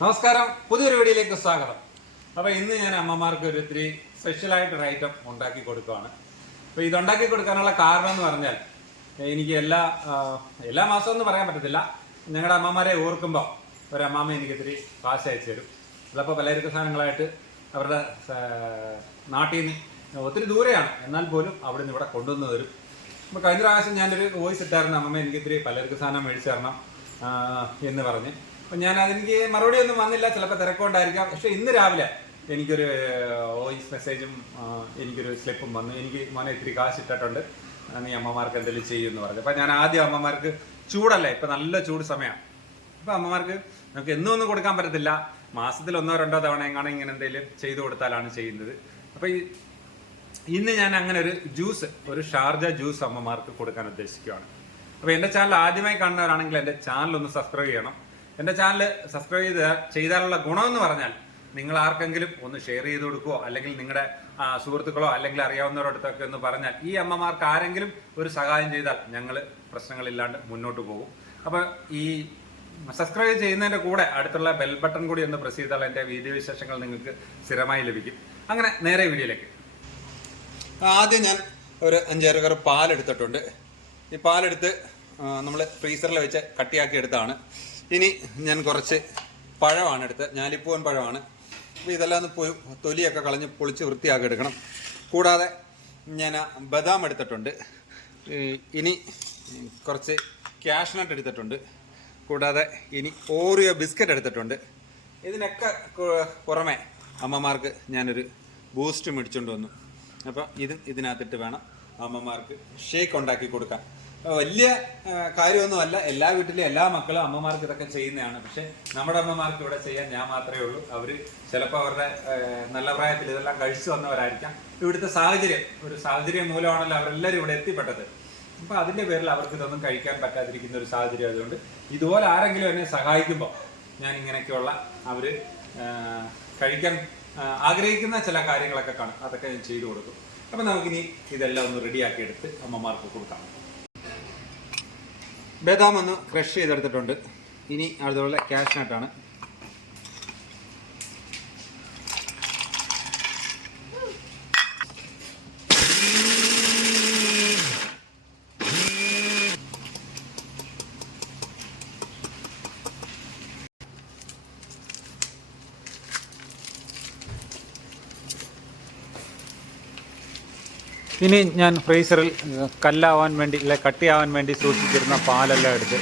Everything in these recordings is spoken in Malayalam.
നമസ്കാരം. പുതിയൊരു വീഡിയോയിലേക്ക് സ്വാഗതം. അപ്പോൾ ഇന്ന് ഞാൻ അമ്മമാർക്ക് ഒരു ഇത്തിരി സ്പെഷ്യലായിട്ടൊരു ഐറ്റം ഉണ്ടാക്കി കൊടുക്കുകയാണ് അപ്പോൾ ഇതുണ്ടാക്കി കൊടുക്കാനുള്ള കാരണം എന്ന് പറഞ്ഞാൽ എനിക്ക് എല്ലാ എല്ലാ മാസവും എന്ന് പറയാൻ പറ്റത്തില്ല. ഞങ്ങളുടെ അമ്മമാരെ ഓർക്കുമ്പോൾ ഒരു ഒരമ്മാമ്മ എനിക്ക് ഇത്തിരി കാശ് അയച്ചു തരും. അതപ്പോൾ പലചരക്ക് സാധനങ്ങളായിട്ട് അവരുടെ നാട്ടിൽ നിന്ന് ഒത്തിരി ദൂരെയാണ്. എന്നാൽ പോലും അവിടെ നിന്ന് ഇവിടെ കൊണ്ടുവന്ന് തരും. അപ്പോൾ കഴിഞ്ഞ പ്രാവശ്യം ഞാനൊരു വോയിസ് ഇട്ടായിരുന്നു. അമ്മമ്മ എനിക്ക് ഇത്തിരി പലർക്ക് സാധനം മേടിച്ചു തരണം എന്ന് പറഞ്ഞ്. അപ്പം ഞാൻ അതെനിക്ക് മറുപടി ഒന്നും വന്നില്ല. ചിലപ്പോൾ തിരക്കുണ്ടായിരിക്കാം പക്ഷെ ഇന്ന് രാവിലെ എനിക്കൊരു വോയിസ് മെസ്സേജും എനിക്കൊരു സ്ലിപ്പും വന്നു. എനിക്ക് മോനെ ഇത്തിരി കാശ് ഇട്ടിട്ടുണ്ട്. നീ അമ്മമാർക്ക് എന്തെങ്കിലും ചെയ്യുമെന്ന് പറഞ്ഞു. അപ്പം ഞാൻ ആദ്യം അമ്മമാർക്ക് ചൂടല്ലേ? ഇപ്പം നല്ല ചൂട് സമയമാണ് അപ്പം അമ്മമാർക്ക് നമുക്ക് എന്നും ഒന്നും കൊടുക്കാൻ പറ്റത്തില്ല. മാസത്തിൽ ഒന്നോ രണ്ടോ തവണ എങ്ങാണോ ഇങ്ങനെ എന്തെങ്കിലും ചെയ്തു കൊടുത്താലാണ് ചെയ്യുന്നത്. അപ്പം ഈ ഇന്ന് ഞാൻ അങ്ങനെ ഒരു ജ്യൂസ് ഒരു ഷാർജ ജ്യൂസ് അമ്മമാർക്ക് കൊടുക്കാൻ ഉദ്ദേശിക്കുകയാണ് അപ്പോൾ എന്റെ ചാനൽ ആദ്യമായി കാണുന്നവരാണെങ്കിൽ എന്റെ ചാനൽ ഒന്ന് സബ്സ്ക്രൈബ് ചെയ്യണം. എന്റെ ചാനൽ സബ്സ്ക്രൈബ് ചെയ്ത് ചെയ്താലുള്ള ഗുണമെന്ന് പറഞ്ഞാൽ നിങ്ങൾ ആർക്കെങ്കിലും ഒന്ന് ഷെയർ ചെയ്ത് കൊടുക്കുകയോ അല്ലെങ്കിൽ നിങ്ങളുടെ സുഹൃത്തുക്കളോ അല്ലെങ്കിൽ അറിയാവുന്നവരോടൊക്കെ എന്ന് പറഞ്ഞാൽ ഈ അമ്മമാർക്ക് ആരെങ്കിലും ഒരു സഹായം ചെയ്താൽ ഞങ്ങൾ പ്രശ്നങ്ങളില്ലാണ്ട് മുന്നോട്ട് പോകും. അപ്പോൾ ഈ സബ്സ്ക്രൈബ് ചെയ്യുന്നതിന്റെ കൂടെ അടുത്തുള്ള ബെൽ ബട്ടൺ കൂടി ഒന്ന് പ്രസ് ചെയ്താൽ എന്റെ വീഡിയോ വിശേഷങ്ങൾ നിങ്ങൾക്ക് സ്ഥിരമായി ലഭിക്കും. അങ്ങനെ നേരെ വീഡിയോയിലേക്ക്. ആദ്യം ഞാൻ ഒരു അഞ്ചാറ് കറ് പാലെടുത്തിട്ടുണ്ട്. ഈ പാലെടുത്ത് നമ്മൾ ഫ്രീസറിൽ വെച്ച് കട്ടിയാക്കി എടുത്താണ്. ഇനി ഞാൻ കുറച്ച് പഴമാണ് എടുത്തത്. ഞാലിപ്പൂവൻ പഴമാണ്. അപ്പോൾ ഇതെല്ലാം ഒന്ന് പോയി തൊലിയൊക്കെ കളഞ്ഞ് പൊളിച്ച് വൃത്തിയാക്കി എടുക്കണം. കൂടാതെ ഞാൻ ബദാം എടുത്തിട്ടുണ്ട്. ഇനി കുറച്ച് ക്യാഷ്നട്ട് എടുത്തിട്ടുണ്ട്. കൂടാതെ ഇനി ഓറിയോ ബിസ്ക്കറ്റ് എടുത്തിട്ടുണ്ട്. ഇതിനൊക്കെ പുറമെ അമ്മമാർക്ക് ഞാനൊരു ബൂസ്റ്റ് മേടിച്ചുകൊണ്ട് വന്നു. അപ്പോൾ ഇതും ഇതിനകത്തിട്ട് വേണം അമ്മമാർക്ക് ഷേക്ക് ഉണ്ടാക്കി കൊടുക്കാൻ. വലിയ കാര്യമൊന്നുമല്ല. എല്ലാ വീട്ടിലും എല്ലാ മക്കളും അമ്മമാർക്ക് ഇതൊക്കെ ചെയ്യുന്നതാണ്. പക്ഷെ നമ്മുടെ അമ്മമാർക്ക് ഇവിടെ ചെയ്യാൻ ഞാൻ മാത്രമേ ഉള്ളൂ. അവർ ചിലപ്പോൾ അവരുടെ നല്ല പ്രായത്തിൽ ഇതെല്ലാം കഴിച്ചു വന്നവരായിരിക്കാം. ഇവിടുത്തെ സാഹചര്യം ഒരു സാഹചര്യം മൂലമാണല്ലോ അവരെല്ലാവരും ഇവിടെ എത്തിപ്പെട്ടത്. അപ്പൊ അതിന്റെ പേരിൽ അവർക്ക് ഇതൊന്നും കഴിക്കാൻ പറ്റാതിരിക്കുന്ന ഒരു സാഹചര്യം അതുകൊണ്ട് ഇതുപോലെ ആരെങ്കിലും എന്നെ സഹായിക്കുമ്പോൾ ഞാൻ ഇങ്ങനെയൊക്കെയുള്ള അവർ കഴിക്കാൻ ആഗ്രഹിക്കുന്ന ചില കാര്യങ്ങളൊക്കെ കാണും. അതൊക്കെ ഞാൻ ചെയ്തു കൊടുക്കും. അപ്പൊ നമുക്കിനി ഇതെല്ലാം ഒന്ന് റെഡിയാക്കി എടുത്ത് അമ്മമാർക്ക് കൊടുക്കാം. ബദാം ഒന്ന് ക്രഷ് ചെയ്തെടുത്തിട്ടുണ്ട്. ഇനി അതുപോലെ കാഷ്നട്ടാണ് ഇനി ഞാൻ ഫ്രീസറിൽ കല്ലാവാൻ വേണ്ടി അല്ലെ കട്ടിയാവാൻ വേണ്ടി സൂക്ഷിച്ചിരുന്ന പാലെല്ലാം എടുത്ത്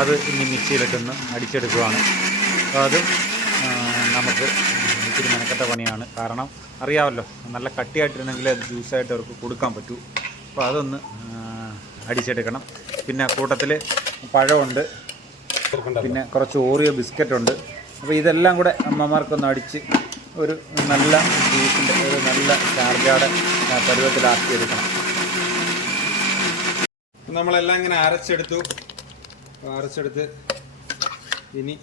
അത് ഇനി മിക്സിയിലിട്ടൊന്ന് അടിച്ചെടുക്കുകയാണ് അത് നമുക്ക് ഇത്തിരി മെനക്കെട്ട പണിയാണ്. കാരണം അറിയാമല്ലോ നല്ല കട്ടിയായിട്ടിരുന്നെങ്കിൽ അത് ജ്യൂസായിട്ട് അവർക്ക് കൊടുക്കാൻ പറ്റൂ. അപ്പോൾ അതൊന്ന് അടിച്ചെടുക്കണം. പിന്നെ കൂട്ടത്തിൽ പഴമുണ്ട് പിന്നെ കുറച്ച് ഓറിയോ ബിസ്ക്കറ്റുണ്ട്. അപ്പോൾ ഇതെല്ലാം കൂടെ അമ്മമാർക്കൊന്ന് അടിച്ച് ഒരു നല്ല ജ്യൂസിന്റെ ഒരു നല്ല ചാർജാടെ പരുവത്തിലാക്കി എടുക്കണം നമ്മളെല്ലാം ഇങ്ങനെ അരച്ചെടുത്തു. അരച്ചെടുത്ത് ഇനി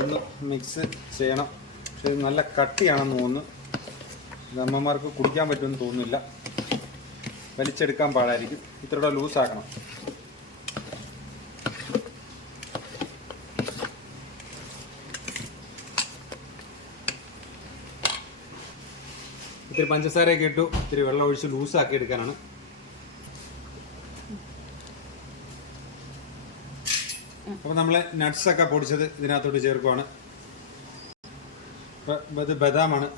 ഒന്ന് മിക്സ് ചെയ്യണം. പക്ഷേ നല്ല കട്ടിയാണെന്ന് തോന്നുന്നു. അമ്മമാർക്ക് കുടിക്കാൻ പറ്റുമെന്ന് തോന്നുന്നില്ല. വലിച്ചെടുക്കാൻ പാടായിരിക്കും. ഇത്രയുടെ ലൂസാക്കണം ഇത്തിരി പഞ്ചസാരയൊക്കെ ഇട്ടു ഇത്തിരി വെള്ളം ഒഴിച്ച് ലൂസാക്കി എടുക്കാനാണ്. അപ്പോൾ നമ്മളെ നട്ട്സ് ഒക്കെ പൊടിച്ചത് ഇതിനകത്തോട്ട് ചേർക്കുവാണ്. അപ്പോൾ ഇത് ബദാമാണ്.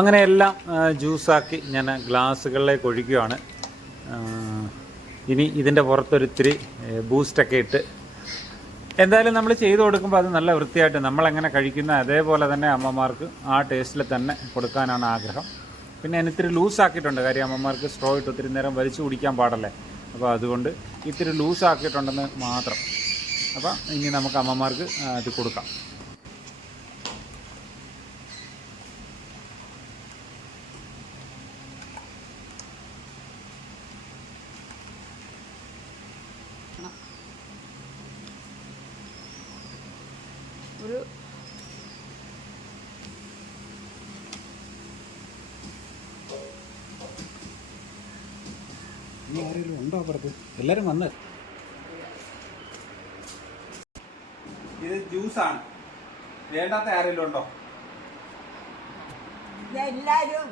അങ്ങനെയെല്ലാം ജ്യൂസാക്കി ഞാൻ ഗ്ലാസ്സുകളിലേക്ക് ഒഴിക്കുകയാണ്. ഇനി ഇതിന്റെ പുറത്തൊരിത്തിരി ബൂസ്റ്റൊക്കെ ഇട്ട് എന്തായാലും നമ്മൾ ചെയ്തു കൊടുക്കുമ്പോൾ അത് നല്ല വൃത്തിയായിട്ട് നമ്മളെങ്ങനെ കഴിക്കുന്ന അതേപോലെ തന്നെ അമ്മമാർക്ക് ആ ടേസ്റ്റിൽ തന്നെ കൊടുക്കാനാണ് ആഗ്രഹം. പിന്നെ എനിത്തിരി ലൂസാക്കിയിട്ടുണ്ട് കാര്യം അമ്മമാർക്ക് സ്ട്രോ ഇട്ട് ഒത്തിരി നേരം വലിച്ചു കുടിക്കാൻ പാടല്ലേ. അപ്പോൾ അതുകൊണ്ട് ഇത്തിരി ലൂസാക്കിയിട്ടുണ്ടെന്ന് മാത്രം. അപ്പോൾ ഇനി നമുക്ക് അമ്മമാർക്ക് ഇത് കൊടുക്കാം. ഒരു ഇനി ആരെങ്കിലും ഉണ്ടോ അപ്പുറത്ത് എല്ലാരും വന്ന്. ഇത് ജ്യൂസാണ്. വേണ്ടാത്ത ആരെങ്കിലും ഉണ്ടോ? എല്ലാരും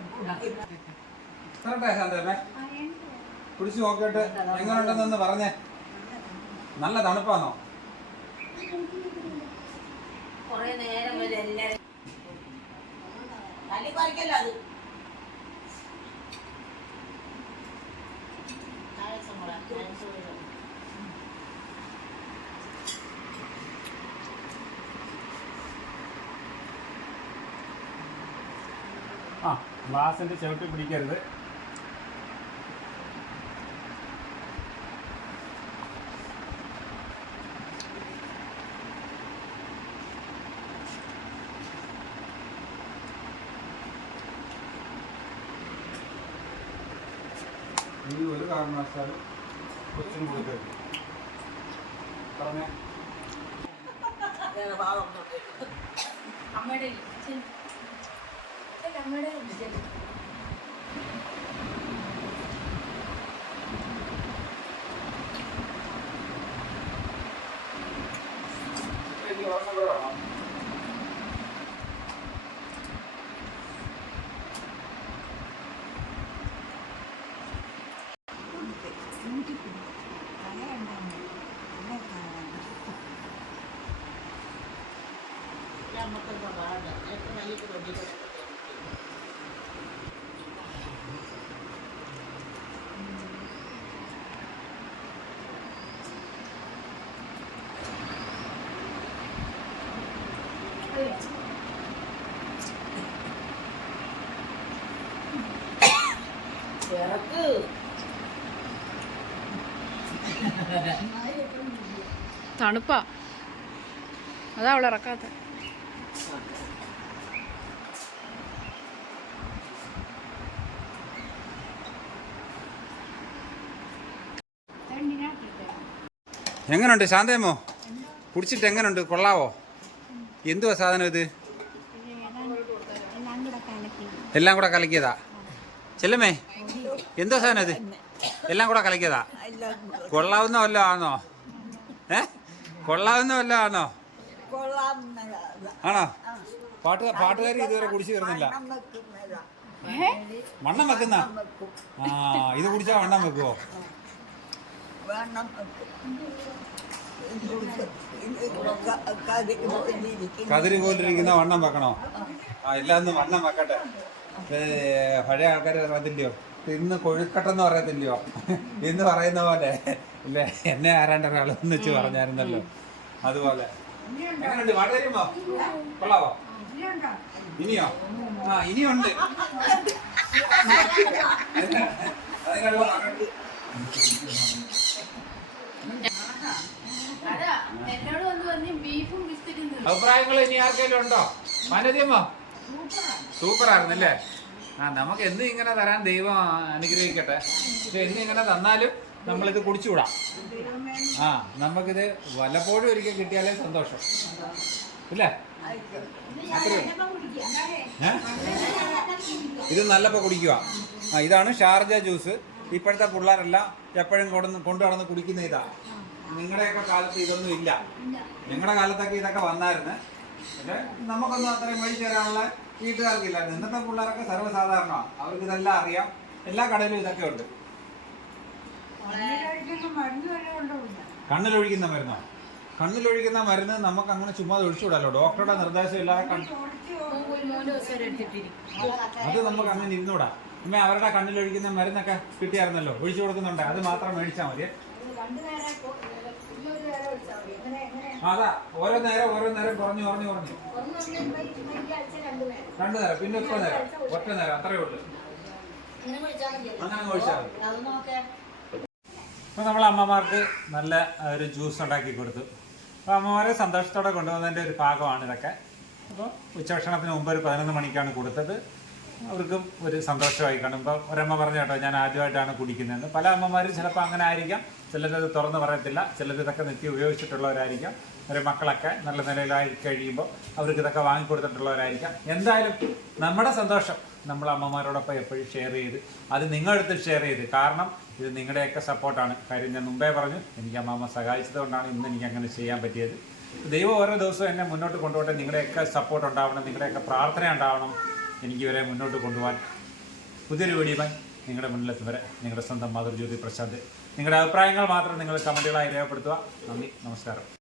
എത്ര ടേസ്റ്റ് കുടിച്ചു നോക്കിയിട്ട് എങ്ങനെയുണ്ടെന്നൊന്ന് പറഞ്ഞേ. നല്ല തണുപ്പാണോ കൊറേ ആ ഗ്ലാസിന്റെ ചവിട്ടി പിടിക്കരുത്. ഈ ഒരു കാരണവശാലും കൊച്ചിന് കൊടുക്കരുത് പറഞ്ഞേ. അമ്മയുടെ അമ്മയുടെ ഉണ്ട്, ചെല്ല്. എനിക്ക് ഒരെണ്ണം കൂടെ വേണം നമുക്കൊന്നും വേണ്ട. തണുപ്പാ. അതാ അവളെ ഇറക്കാത്ത. എങ്ങനുണ്ട് ശാന്തേമോ? കുടിച്ചിട്ട് എങ്ങനുണ്ട്? കൊള്ളാവോ? എന്തുവാ സാധനം ഇത്? എല്ലാം കൂടെ കലക്കിയതാ. ചെല്ലമ്മേ എന്തോ സാധനം ഇത്? എല്ലാം കൂടെ കലക്കിയതാ. കൊള്ളാവുന്ന വല്ല ആണോ? ഏ? കൊള്ളാവുന്ന വല്ല ആണോ? ആണോ? പാട്ട് പാട്ടുകാരി ഇതുവരെ കുടിച്ചു തീർന്നില്ല. വണ്ണം വെക്കുന്ന? ആ ഇത് കുടിച്ചാ വണ്ണം വെക്കുവോ? കതിര് പോലിരിക്കുന്ന വണ്ണം വെക്കണോ? ആ ഇല്ലാന്ന് വണ്ണം വെക്കട്ടെ. പഴയ ആൾക്കാർ പറയത്തില്ലയോ? ഇന്ന് കൊഴുക്കട്ടെന്ന് പറയത്തില്ലയോ? ഇന്ന് പറയുന്ന പോലെ. ഇല്ലേ? എന്നെ ആരാണ്ട് ഒരാൾ വെച്ച് പറഞ്ഞായിരുന്നല്ലോ. അതുപോലെ. എങ്ങനെയുണ്ട്? കൊള്ളാവോ? ഇനിയോ? ആ ഇനിയുണ്ട്. അഭിപ്രായങ്ങൾ ഇനി ആർക്കെങ്കിലും ഉണ്ടോ? മാനതിയമ്മോ സൂപ്പറായിരുന്നല്ലേ? ആ നമുക്ക് എന്ത് ഇങ്ങനെ തരാൻ ദൈവം അനുഗ്രഹിക്കട്ടെ? പക്ഷെ എന്ത് ഇങ്ങനെ തന്നാലും നമ്മളിത് കുടിച്ചുകൂടാ. ആ നമുക്കിത് വല്ലപ്പോഴും ഒരിക്കൽ കിട്ടിയാലേ സന്തോഷം. ഇല്ലേ? ഇത് നല്ലപ്പോൾ കുടിക്കുക. ആ ഇതാണ് ഷാർജ ജ്യൂസ്. ഇപ്പോഴത്തെ പിള്ളേരെല്ലാം എപ്പോഴും കൊണ്ടു കൊണ്ടു നടന്ന് കുടിക്കുന്ന ഇതാ. നിങ്ങളുടെയൊക്കെ കാലത്ത് ഇതൊന്നും ഇല്ല. നിങ്ങളുടെ കാലത്തൊക്കെ ഇതൊക്കെ വന്നായിരുന്നു. പക്ഷേ നമുക്കൊന്നും അത്രയും വഴി ചേരാനുള്ള വീട്ടുകാർക്കില്ലായിരുന്നു. ഇന്നത്തെ പിള്ളേരൊക്കെ സർവസാധാരണമാണ് അവർക്ക് ഇതെല്ലാം അറിയാം. എല്ലാ കടയിലും ഇതൊക്കെ ഉണ്ട്. കണ്ണിലൊഴിക്കുന്ന മരുന്നോ കണ്ണിലൊഴിക്കുന്ന മരുന്ന്? നമുക്ക് അങ്ങനെ ചുമ്മാ ഒഴിച്ചുവിടാലോ ഡോക്ടറുടെ നിർദ്ദേശം ഇല്ലാതെ അത് നമുക്ക് അങ്ങനെ ഇരുന്നൂടാ അമ്മ അവരുടെ കണ്ണിലൊഴിക്കുന്ന മരുന്നൊക്കെ കിട്ടിയായിരുന്നല്ലോ? ഒഴിച്ചു കൊടുക്കുന്നുണ്ട്. അത് മാത്രം മേടിച്ചാൽ മതി. അതാ ഓരോ നേരം ഓരോ നേരം കുറഞ്ഞു കുറഞ്ഞു കുറഞ്ഞു. രണ്ടു നേരം. പിന്നെ ഒറ്റ നേരം. ഒറ്റ നേരം. അത്രേ ഉള്ളൂ. അങ്ങനെ അങ്ങ് ഒഴിച്ചാൽ മതി. നോക്കേ. അപ്പോൾ നമ്മൾ അമ്മമാർക്ക് നല്ല ഒരു ജ്യൂസ് ഉണ്ടാക്കി കൊടുത്തു. അപ്പോൾ അമ്മമാരെ സന്തോഷത്തോടെ കൊണ്ടുവന്നതിന്റെ ഒരു ഭാഗമാണ് ഇതൊക്കെ. അപ്പോൾ ഉച്ചഭക്ഷണത്തിന് മുമ്പ് ഒരു പതിനൊന്ന് മണിക്കാണ് കൊടുത്തത്. അവർക്കും ഒരു സന്തോഷമായി കാണും. ഇപ്പോൾ ഒരമ്മ പറഞ്ഞു കേട്ടോ ഞാൻ ആദ്യമായിട്ടാണ് കുടിക്കുന്നതെന്ന്. പല അമ്മമാരും ചിലപ്പോൾ അങ്ങനെ ആയിരിക്കാം ചിലരത് തുറന്ന് പറയത്തില്ല. ചിലർ ഇതൊക്കെ നിത്യം ഉപയോഗിച്ചിട്ടുള്ളവരായിരിക്കാം. ഒരു മക്കളൊക്കെ നല്ല നിലയിലായി കഴിയുമ്പോൾ അവർക്ക് ഇതൊക്കെ വാങ്ങിക്കൊടുത്തിട്ടുള്ളവരായിരിക്കാം എന്തായാലും നമ്മുടെ സന്തോഷം നമ്മൾ അമ്മമാരോടൊപ്പം എപ്പോഴും ഷെയർ ചെയ്ത് അത് നിങ്ങളടുത്ത് ഷെയർ ചെയ്ത്. കാരണം ഇത് നിങ്ങളുടെയൊക്കെ സപ്പോർട്ടാണ്. കാര്യം ഞാൻ മുമ്പേ പറഞ്ഞു എനിക്ക് അമ്മാമ്മ സഹായിച്ചതുകൊണ്ടാണ് ഇന്ന് എനിക്ക് അങ്ങനെ ചെയ്യാൻ പറ്റിയത്. ദൈവം ഓരോ ദിവസവും എന്നെ മുന്നോട്ട് കൊണ്ടുപോകട്ടെ. നിങ്ങളുടെയൊക്കെ സപ്പോർട്ട് ഉണ്ടാവണം നിങ്ങളുടെയൊക്കെ പ്രാർത്ഥന ഉണ്ടാവണം. എനിക്ക് ഇവരെ മുന്നോട്ട് കൊണ്ടുപോകാൻ പുതിയൊരു വീഡിയോമായി നിങ്ങളുടെ മുന്നിലെത്തും വരെ. നിങ്ങളുടെ സ്വന്തം മാതൃജ്യോതി പ്രശാന്ത്. നിങ്ങളുടെ അഭിപ്രായങ്ങൾ മാത്രം നിങ്ങൾ കമന്റുകളായി രേഖപ്പെടുത്തുക. നന്ദി നമസ്കാരം.